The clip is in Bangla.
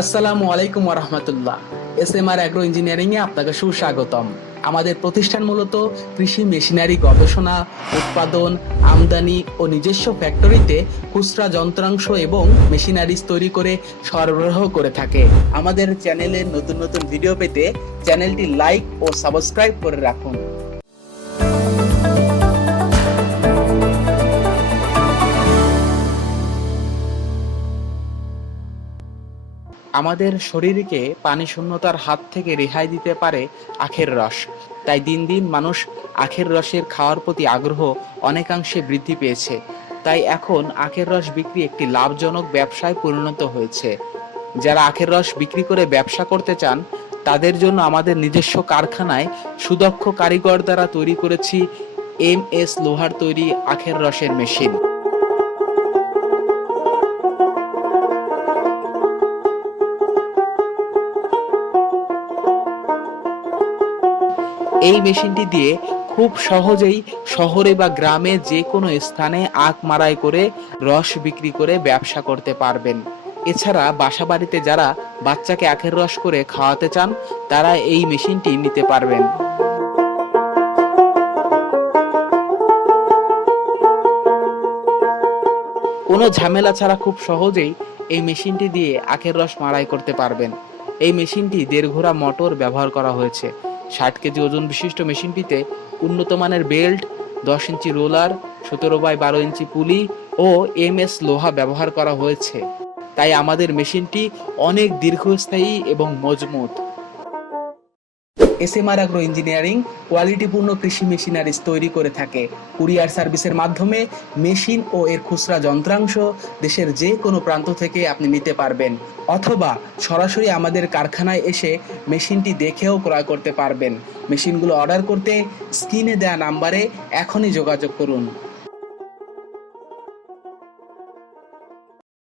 আসসালামু আলাইকুম রহমতুল্লাহ। S M R agro engineering এ আপনাকে সুস্বাগতম। আমাদের প্রতিষ্ঠান মূলত কৃষি মেশিনারি গবেষণা, উৎপাদন, আমদানি ও নিজস্ব ফ্যাক্টরিতে খুচরা যন্ত্রাংশ এবং মেশিনারিজ তৈরি করে সরবরাহ করে থাকে। আমাদের চ্যানেলে নতুন নতুন ভিডিও পেতে চ্যানেলটি লাইক ও সাবস্ক্রাইব করে রাখুন। আমাদের শরীরকে পানি শূন্যতার হাত থেকে রেহাই দিতে পারে আখের রস। তাই দিন দিন মানুষ আখের রসের খাওয়ার প্রতি আগ্রহ অনেকাংশে বৃদ্ধি পেয়েছে। তাই এখন আখের রস বিক্রি একটি লাভজনক ব্যবসায় পরিণত হয়েছে। যারা আখের রস বিক্রি করে ব্যবসা করতে চান, তাদের জন্য আমাদের নিজস্ব কারখানায় সুদক্ষ কারিগর দ্বারা তৈরি করেছি এম এস লোহার তৈরি আখের রসের মেশিন। এই মেশিনটি দিয়ে খুব সহজেই শহরে বা গ্রামে যে কোনো স্থানে আখ মারাই করে, রস বিক্রি করে ব্যবসা করতে পারবেন। এছাড়া বাসা বাড়িতে যারা বাচ্চাকে আখের রস করে খাওয়াতে চান, তারা এই মেশিনটি নিতে পারবেন। কোনো ঝামেলা ছাড়া খুব সহজেই এই মেশিনটি দিয়ে আখের রস মাড়াই করতে পারবেন। এই মেশিনটি দেড় ঘোড়া মোটর ব্যবহার করা হয়েছে। ষাট কেজি ওজন বিশিষ্ট মেশিনটিতে উন্নত মানের বেল্ট, দশ ইঞ্চি রোলার, সতেরো বাই বারো ইঞ্চি পুলি ও এম এস লোহা ব্যবহার করা হয়েছে। তাই আমাদের মেশিনটি অনেক দীর্ঘস্থায়ী এবং মজবুত। এসএমআর আগ্রো ইঞ্জিনিয়ারিং কোয়ালিটিপূর্ণ কৃষি মেশিনারিজ তৈরি করে থাকে। কুরিয়ার সার্ভিসের মাধ্যমে মেশিন ও এর খুচরা যন্ত্রাংশ দেশের যে কোনো প্রান্ত থেকে আপনি নিতে পারবেন। অথবা সরাসরি আমাদের কারখানায় এসে মেশিনটি দেখেও ক্রয় করতে পারবেন। মেশিনগুলো অর্ডার করতে স্ক্রিনে দেওয়া নাম্বারে এখনই যোগাযোগ করুন।